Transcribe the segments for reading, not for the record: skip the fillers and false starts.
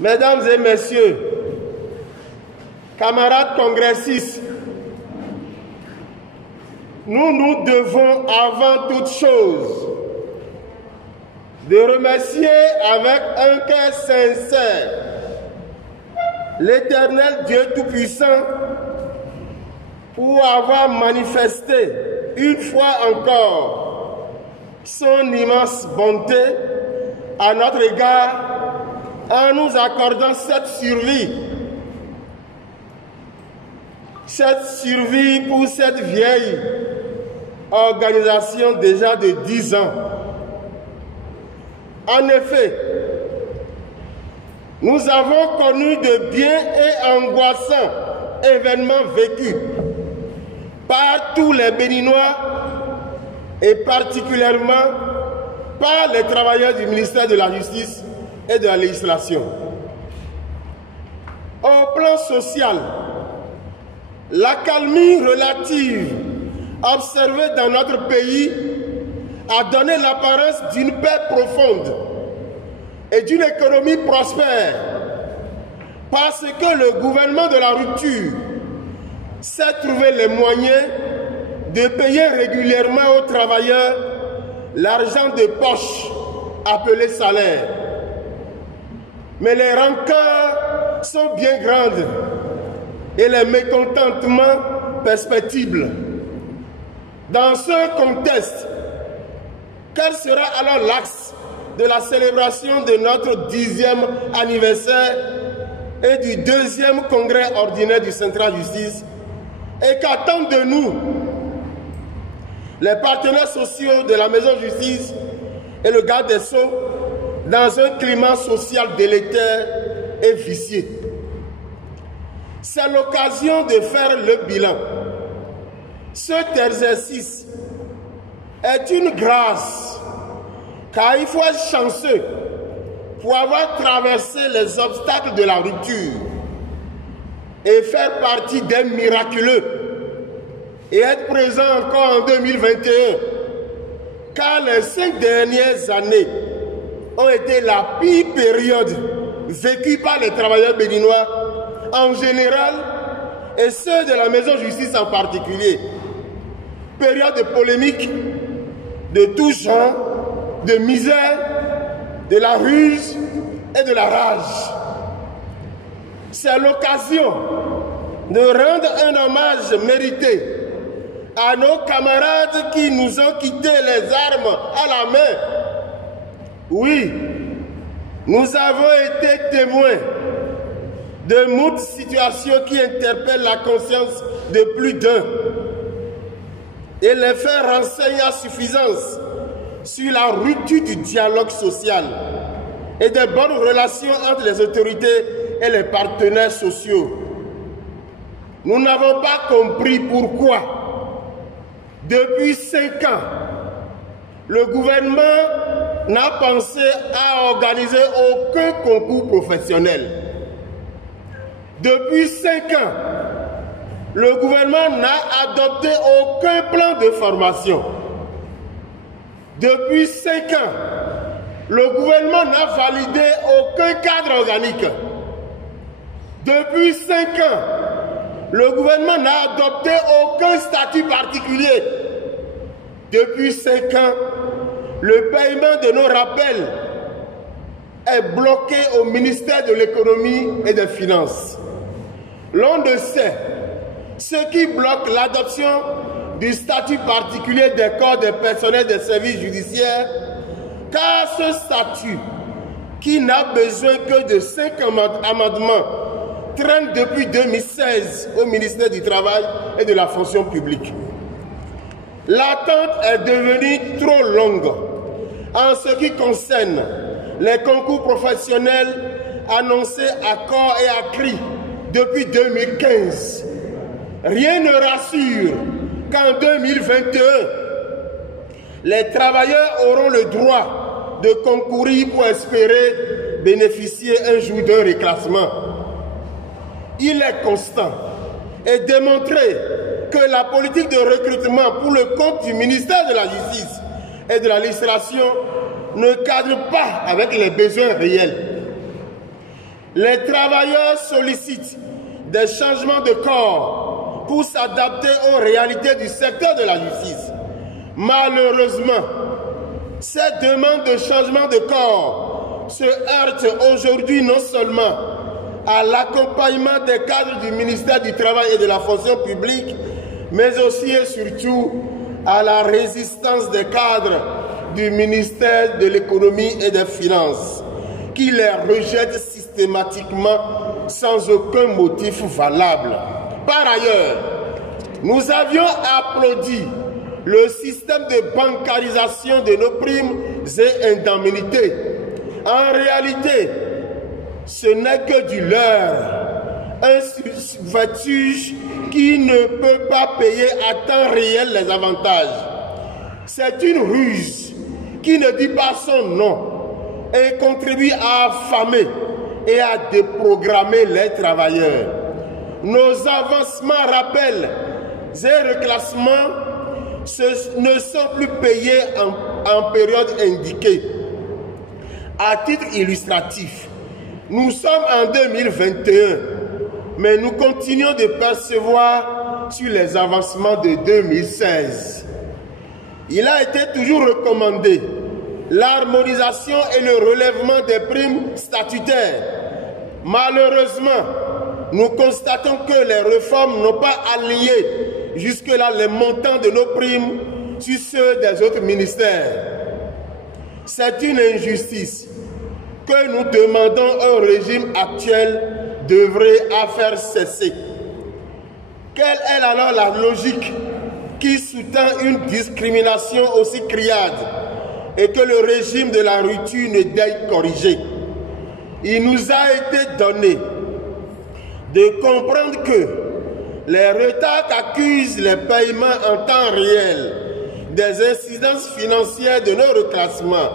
Mesdames et messieurs, camarades congressistes, nous devons avant toute chose de remercier avec un cœur sincère l'Éternel Dieu Tout-Puissant pour avoir manifesté une fois encore son immense bonté à notre égard en nous accordant cette survie pour cette vieille organisation déjà de 10 ans. En effet, nous avons connu de bien et angoissants événements vécus par tous les Béninois et particulièrement par les travailleurs du ministère de la Justice et de la législation. Au plan social, l'accalmie relative observée dans notre pays a donné l'apparence d'une paix profonde et d'une économie prospère parce que le gouvernement de la rupture s'est trouvé les moyens de payer régulièrement aux travailleurs l'argent de poche appelé salaire. Mais les rancœurs sont bien grandes et les mécontentements perceptibles. Dans ce contexte, quel sera alors l'axe de la célébration de notre 10e anniversaire et du 2e congrès ordinaire du Central Justice? Et qu'attendent de nous les partenaires sociaux de la Maison Justice et le garde des Sceaux dans un climat social délétère et vicieux? C'est l'occasion de faire le bilan. Cet exercice est une grâce, car il faut être chanceux pour avoir traversé les obstacles de la rupture et faire partie des miraculeux et être présent encore en 2021, car les 5 dernières années ont été la pire période vécue par les travailleurs béninois en général et ceux de la Maison Justice en particulier. Période de polémique, de tout genre, de misère, de la ruse et de la rage. C'est l'occasion de rendre un hommage mérité à nos camarades qui nous ont quitté les armes à la main. Oui, nous avons été témoins de moult situations qui interpellent la conscience de plus d'un. Et les faits renseignent à suffisance sur la rupture du dialogue social et des bonnes relations entre les autorités et les partenaires sociaux. Nous n'avons pas compris pourquoi, depuis 5 ans, le gouvernement n'a pensé à organiser aucun concours professionnel. Depuis 5 ans, le gouvernement n'a adopté aucun plan de formation. Depuis 5 ans, le gouvernement n'a validé aucun cadre organique. Depuis 5 ans, le gouvernement n'a adopté aucun statut particulier. Depuis 5 ans, le paiement de nos rappels est bloqué au ministère de l'économie et des finances. L'on ne sait ce qui bloque l'adoption du statut particulier des corps des personnels des services judiciaires, car ce statut, qui n'a besoin que de 5 amendements, traîne depuis 2016 au ministère du Travail et de la fonction publique. L'attente est devenue trop longue en ce qui concerne les concours professionnels annoncés à corps et à cri depuis 2015. Rien ne rassure qu'en 2021, les travailleurs auront le droit de concourir pour espérer bénéficier un jour d'un reclassement. Il est constant et démontré que la politique de recrutement pour le compte du ministère de la Justice et de la législation ne cadre pas avec les besoins réels. Les travailleurs sollicitent des changements de corps pour s'adapter aux réalités du secteur de la justice. Malheureusement, ces demandes de changement de corps se heurtent aujourd'hui non seulement à l'accompagnement des cadres du ministère du Travail et de la fonction publique, mais aussi et surtout à la résistance des cadres du ministère de l'économie et des finances, qui les rejettent systématiquement sans aucun motif valable. Par ailleurs, nous avions applaudi le système de bancarisation de nos primes et indemnités. En réalité, ce n'est que du leurre, un subterfuge qui ne peut pas payer à temps réel les avantages. C'est une ruse qui ne dit pas son nom et contribue à affamer et à déprogrammer les travailleurs. Nos avancements, rappels et reclassements ne sont plus payés en période indiquée. À titre illustratif, nous sommes en 2021, mais nous continuons de percevoir sur les avancements de 2016. Il a été toujours recommandé l'harmonisation et le relèvement des primes statutaires. Malheureusement, nous constatons que les réformes n'ont pas aligné jusque-là les montants de nos primes sur ceux des autres ministères. C'est une injustice que nous demandons au régime actuel d'œuvrer à faire cesser. Quelle est alors la logique qui sous-tend une discrimination aussi criarde et que le régime de la rupture ne daigne corriger? Il nous a été donné de comprendre que les retards qu'accusent les paiements en temps réel des incidences financières de nos reclassements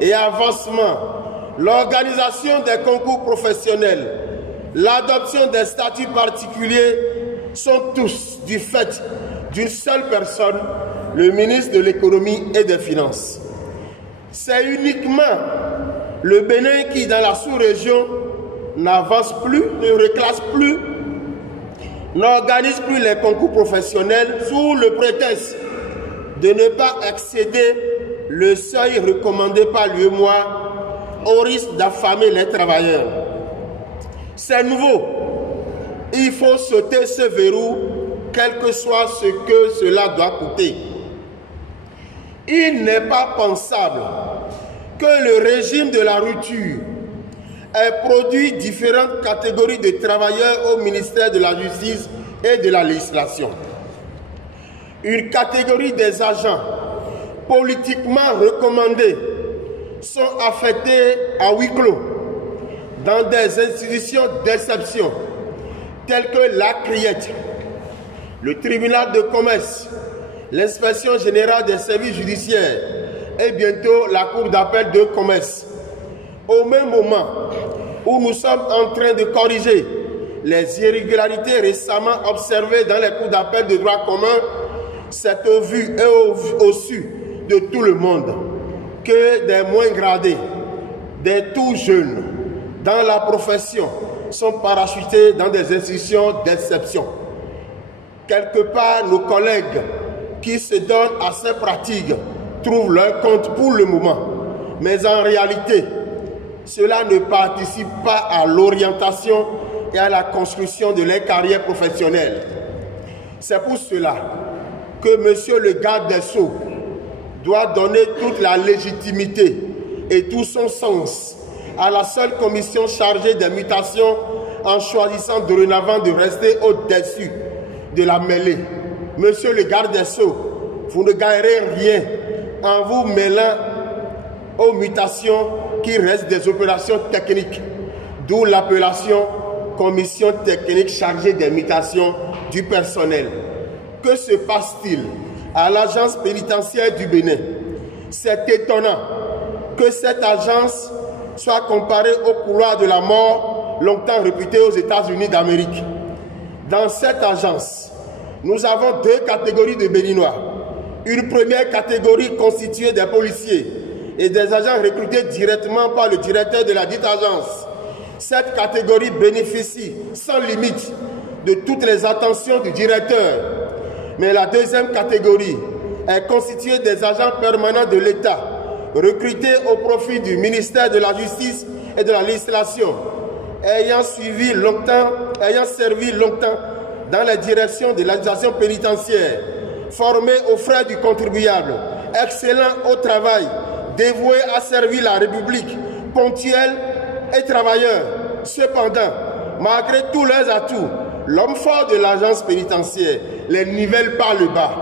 et avancements, l'organisation des concours professionnels, l'adoption des statuts particuliers sont tous du fait d'une seule personne, le ministre de l'économie et des finances. C'est uniquement le Bénin qui, dans la sous-région, n'avance plus, ne reclasse plus, n'organise plus les concours professionnels sous le prétexte de ne pas excéder le seuil recommandé par l'UEMOA au risque d'affamer les travailleurs. C'est nouveau. Il faut sauter ce verrou, quel que soit ce que cela doit coûter. Il n'est pas pensable que le régime de la rupture ait produit différentes catégories de travailleurs au ministère de la Justice et de la législation. Une catégorie des agents politiquement recommandés sont affectés à huis clos dans des institutions d'exception telles que la CRIET, le tribunal de commerce, l'inspection générale des services judiciaires et bientôt la cour d'appel de commerce. Au même moment où nous sommes en train de corriger les irrégularités récemment observées dans les cours d'appel de droit commun, c'est au vu et au su de tout le monde que des moins gradés, des tout jeunes dans la profession sont parachutés dans des institutions d'exception. Quelque part, nos collègues qui se donnent à ces pratiques trouvent leur compte pour le moment. Mais en réalité, cela ne participe pas à l'orientation et à la construction de leur carrière professionnelle. C'est pour cela que Monsieur le garde des Sceaux doit donner toute la légitimité et tout son sens à la seule commission chargée des mutations en choisissant dorénavant de rester au-dessus de la mêlée. Monsieur le garde des Sceaux, vous ne gagnerez rien en vous mêlant aux mutations qui restent des opérations techniques, d'où l'appellation commission technique chargée des mutations du personnel. Que se passe-t-il à l'agence pénitentiaire du Bénin? C'est étonnant que cette agence soit comparée au couloir de la mort, longtemps réputé aux États-Unis d'Amérique. Dans cette agence, nous avons deux catégories de Béninois. Une première catégorie constituée des policiers et des agents recrutés directement par le directeur de la dite agence. Cette catégorie bénéficie sans limite de toutes les attentions du directeur. Mais la deuxième catégorie est constituée des agents permanents de l'État, recrutés au profit du ministère de la Justice et de la Législation, ayant servi longtemps dans la direction de l'administration pénitentiaire, formés aux frais du contribuable, excellents au travail, dévoués à servir la République, ponctuels et travailleurs. Cependant, malgré tous leurs atouts, l'homme fort de l'agence pénitentiaire les nivelle par le bas.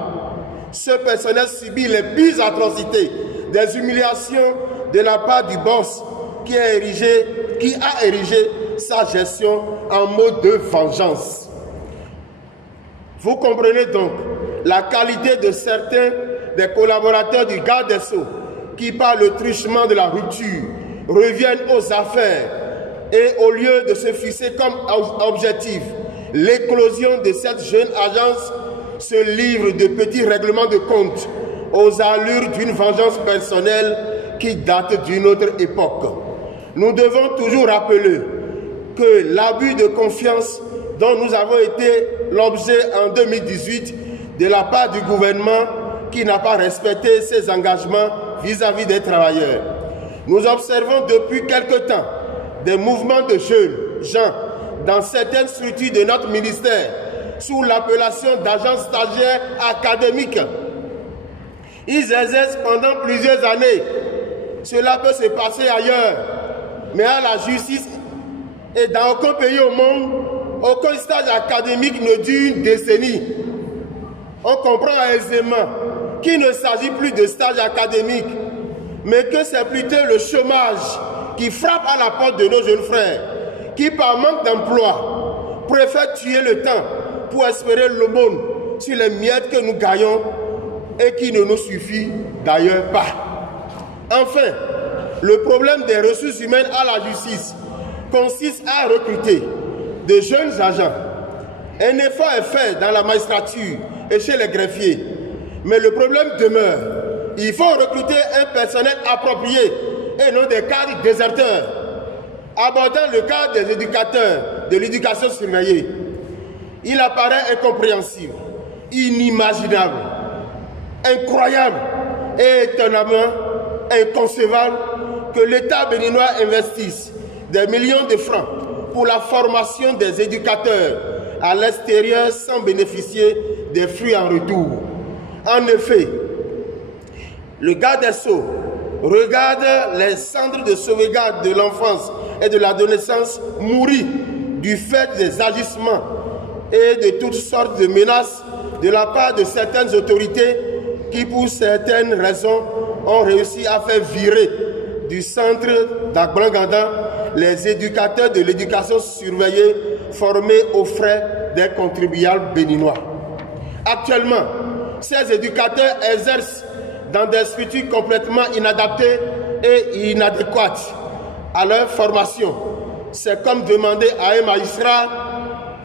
Ce personnel subit les pires atrocités, des humiliations de la part du boss qui a érigé sa gestion en mode de vengeance. Vous comprenez donc la qualité de certains des collaborateurs du garde des Sceaux qui, par le truchement de la rupture, reviennent aux affaires et au lieu de se fixer comme objectif l'éclosion de cette jeune agence, se livrent de petits règlements de compte aux allures d'une vengeance personnelle qui date d'une autre époque. Nous devons toujours rappeler que l'abus de confiance dont nous avons été l'objet en 2018 de la part du gouvernement qui n'a pas respecté ses engagements vis-à-vis des travailleurs. Nous observons depuis quelque temps des mouvements de jeunes gens dans certaines structures de notre ministère sous l'appellation d'agents stagiaires académiques. Ils exercent pendant plusieurs années. Cela peut se passer ailleurs, mais à la justice et dans aucun pays au monde, aucun stage académique ne dure une décennie. On comprend aisément qu'il ne s'agit plus de stage académique, mais que c'est plutôt le chômage qui frappe à la porte de nos jeunes frères, qui par manque d'emploi préfèrent tuer le temps pour espérer l'aumône sur les miettes que nous gagnons et qui ne nous suffit d'ailleurs pas. Enfin, le problème des ressources humaines à la justice consiste à recruter de jeunes agents. Un effort est fait dans la magistrature et chez les greffiers, mais le problème demeure. Il faut recruter un personnel approprié et non des cadres déserteurs. Abordant le cas des éducateurs de l'éducation surveillée, il apparaît incompréhensible, inimaginable, incroyable et étonnamment inconcevable que l'État béninois investisse des millions de francs pour la formation des éducateurs à l'extérieur sans bénéficier des fruits en retour. En effet, le garde des Sceaux regarde les centres de sauvegarde de l'enfance et de l'adolescence mourir du fait des agissements et de toutes sortes de menaces de la part de certaines autorités qui, pour certaines raisons, ont réussi à faire virer du centre d'Agblanganda les éducateurs de l'éducation surveillée formés aux frais des contribuables béninois. Actuellement, ces éducateurs exercent dans des structures complètement inadaptées et inadéquates à leur formation. C'est comme demander à un magistrat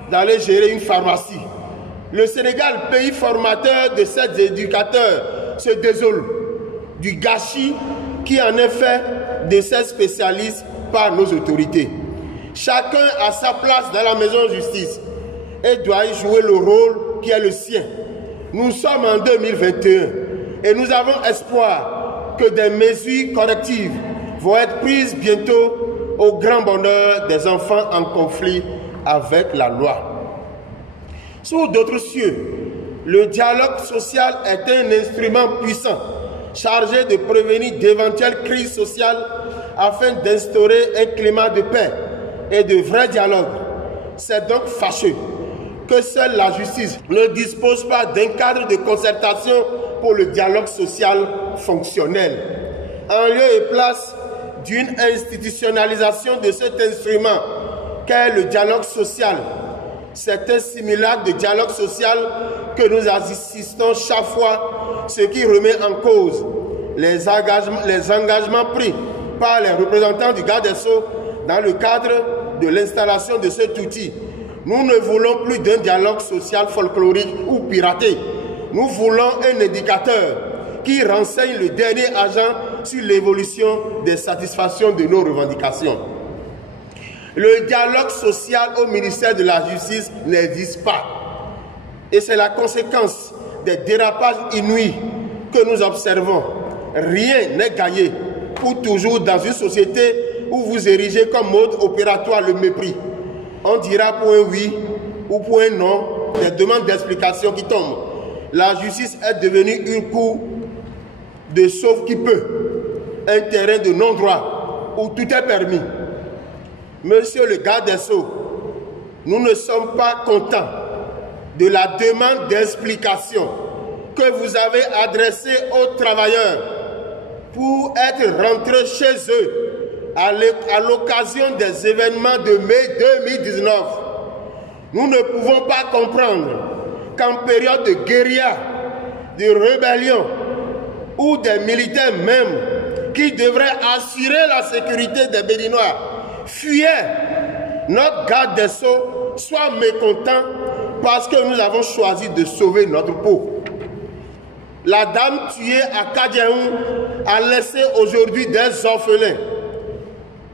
d'aller gérer une pharmacie. Le Sénégal, pays formateur de ces éducateurs, se désole du gâchis qui en est fait de ces spécialistes par nos autorités. Chacun a sa place dans la maison de justice et doit y jouer le rôle qui est le sien. Nous sommes en 2021 et nous avons espoir que des mesures correctives vont être prises bientôt au grand bonheur des enfants en conflit avec la loi. Sous d'autres cieux, le dialogue social est un instrument puissant chargé de prévenir d'éventuelles crises sociales afin d'instaurer un climat de paix et de vrai dialogue. C'est donc fâcheux que seule la justice ne dispose pas d'un cadre de concertation pour le dialogue social fonctionnel. En lieu et place d'une institutionnalisation de cet instrument qu'est le dialogue social, c'est un simulacre de dialogue social que nous assistons chaque fois, ce qui remet en cause les engagements pris par les représentants du garde des Sceaux dans le cadre de l'installation de cet outil. Nous ne voulons plus d'un dialogue social folklorique ou piraté. Nous voulons un indicateur qui renseigne le dernier agent sur l'évolution des satisfactions de nos revendications. Le dialogue social au ministère de la Justice n'existe pas. Et c'est la conséquence des dérapages inouïs que nous observons. Rien n'est gagné pour toujours dans une société où vous érigez comme mode opératoire le mépris. On dira pour un oui ou pour un non des demandes d'explication qui tombent. La justice est devenue une cour de sauve qui peut, un terrain de non-droit où tout est permis. Monsieur le garde des Sceaux, nous ne sommes pas contents de la demande d'explication que vous avez adressée aux travailleurs pour être rentrés chez eux à l'occasion des événements de mai 2019. Nous ne pouvons pas comprendre qu'en période de guérilla, de rébellion, ou des militaires même qui devraient assurer la sécurité des Béninois fuyaient, notre garde des Sceaux soit mécontent parce que nous avons choisi de sauver notre peau. La dame tuée à Kadiaoum a laissé aujourd'hui des orphelins.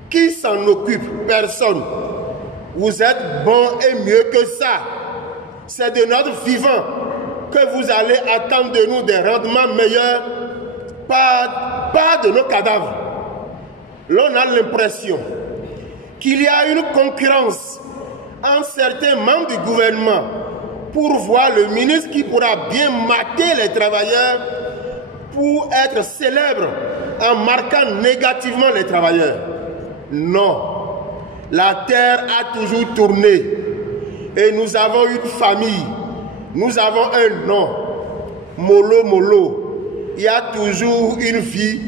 Qui s'en occupe? Personne. Vous êtes bon et mieux que ça. C'est de notre vivant que vous allez attendre de nous des rendements meilleurs, pas de nos cadavres. L'on a l'impression qu'il y a une concurrence entre certains membres du gouvernement pour voir le ministre qui pourra bien mater les travailleurs pour être célèbre en marquant négativement les travailleurs. Non, la terre a toujours tourné et nous avons une famille, nous avons un nom, Molo Molo. Il y a toujours une vie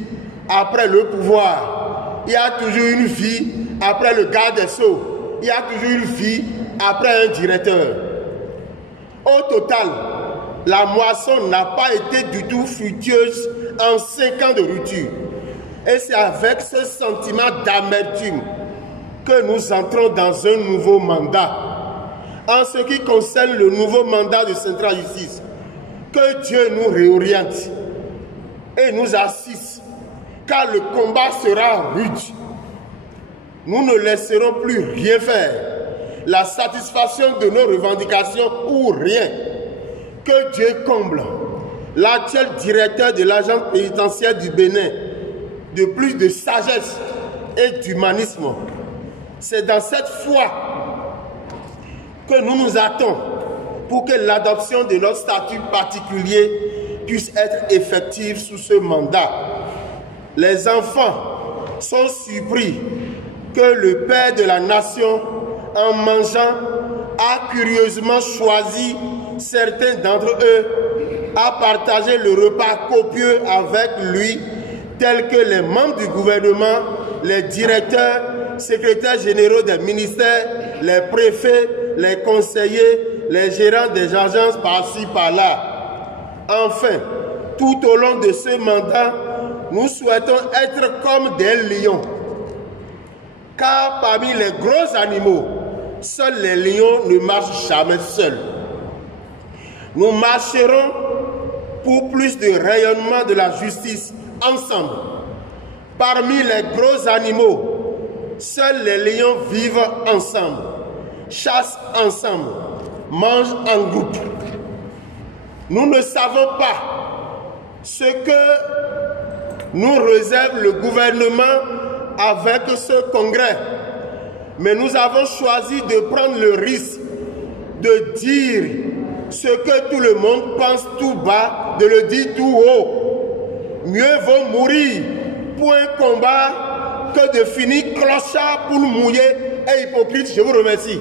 après le pouvoir, il y a toujours une vie après le garde des Sceaux, il y a toujours une vie après un directeur. Au total, la moisson n'a pas été du tout fructueuse en 5 ans de rupture. Et c'est avec ce sentiment d'amertume que nous entrons dans un nouveau mandat. En ce qui concerne le nouveau mandat de Central Justice, que Dieu nous réoriente et nous assiste, car le combat sera rude. Nous ne laisserons plus rien faire. La satisfaction de nos revendications ou rien. Que Dieu comble l'actuel directeur de l'agence pénitentiaire du Bénin de plus de sagesse et d'humanisme. C'est dans cette foi que nous nous attendons pour que l'adoption de notre statut particulier puisse être effective sous ce mandat. Les enfants sont surpris que le Père de la Nation, en mangeant, a curieusement choisi certains d'entre eux à partager le repas copieux avec lui, tels que les membres du gouvernement, les directeurs, secrétaires généraux des ministères, les préfets, les conseillers, les gérants des agences par-ci, par-là. Enfin, tout au long de ce mandat, nous souhaitons être comme des lions. Car parmi les gros animaux, seuls les lions ne marchent jamais seuls. Nous marcherons pour plus de rayonnement de la justice ensemble. Parmi les gros animaux, seuls les lions vivent ensemble, chassent ensemble, mangent en groupe. Nous ne savons pas ce que nous réserve le gouvernement avec ce congrès, mais nous avons choisi de prendre le risque de dire ce que tout le monde pense tout bas, de le dire tout haut. Mieux vaut mourir pour un combat que de finir clochard pour nous mouiller et hypocrite. Je vous remercie.